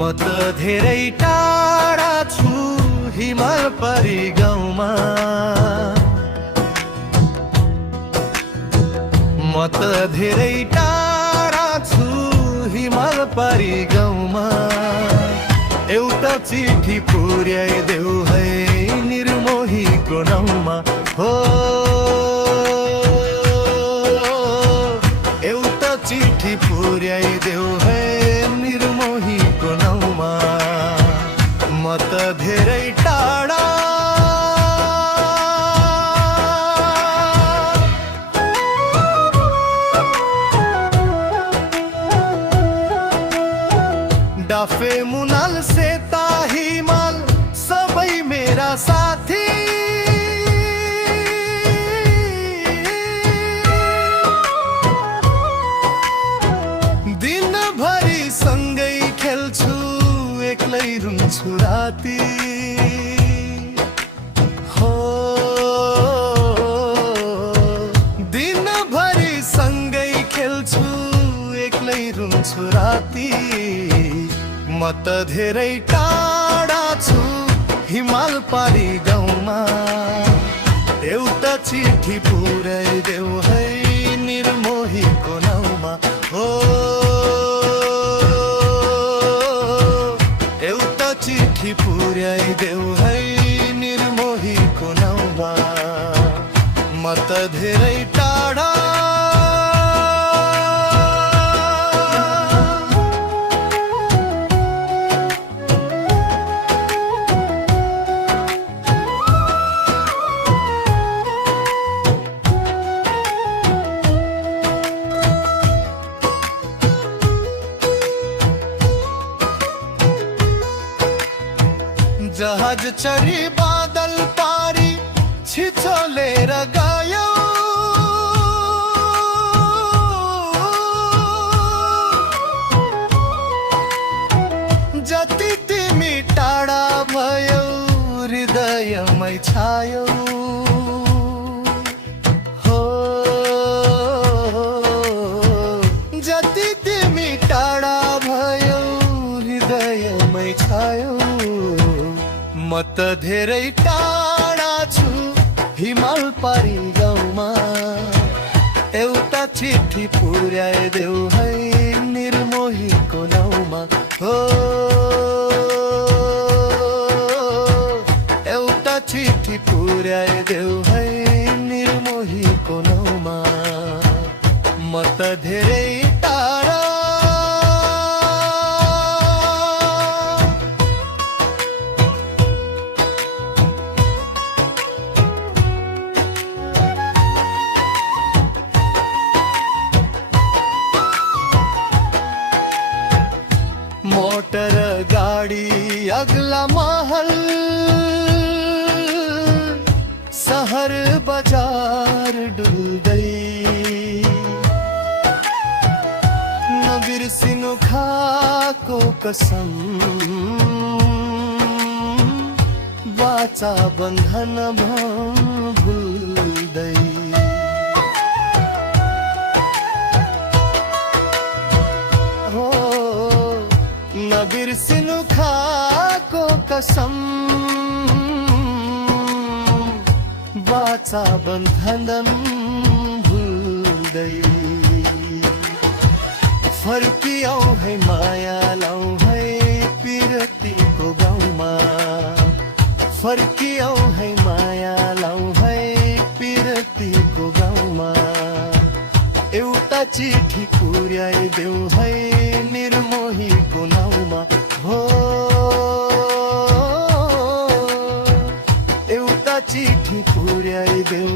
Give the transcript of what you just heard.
म त धेरै टाढा छु हिमाल परी गाउँमा, म त धेरै टाढा छु हिमाल परी गाउँमा। एउटा चिठी पुर्याइदेऊ है निर्मोहीको नाउँमा हो, एउटा चिठी पुर्याइदेऊ है निर्मोहीको नाउँमा। म त धेरै टाढा डाफे मुनाल सेता हिमाल सबै मेरा साथी, दिनभरि सँगै खेल्छु एक्लै रुन्छु राति हो, दिनभरि सँगै खेल्छु एक्लै रुन्छु राति। म त धेरै टाढा छु हिमाल पारी गाउँमा, एउटा चिठी पुर्याइदेऊ है निर्मोहीको नाउँमा हो, एउटा चिठी पुर्याइदेऊ है निर्मोहीको नाउँमा। म त धेरै टाढा जहाज चढी बादल पारी छिचोलेर गयो, जति तिमी टाढा भयो हृदयमै छायो हो, जति तिमी टाढा भयो हृदयमै छायो। म त धेरै टाढा छु हिमाल पारी गाउँमा, एउटा चिठी पुर्याइदेऊ है निर्मोहीको नाउँमा हो, एउटा चिठी पुर्याइदेऊ है निर्मोहीको नाउँमा। म त धेरै टाढा मोटर गाडी अग्ला महल सहर बजार डुल्दै, नबिर्सिनु खाको कसम वाचा बन्धन भुल्दै, नबिर्सिनु खाको कसम वाचा बन्धन भुल्दै। फर्कियौ है माया लाउ है पिरतीको गाउँमा, फर्कियौ है माया लाउ है पिरतीको गाउँमा। एउटा चिठी पुर्याइदेऊ है निर्मोहीको नाउँमा हो, एउटा चिठी पुर्याइदेऊ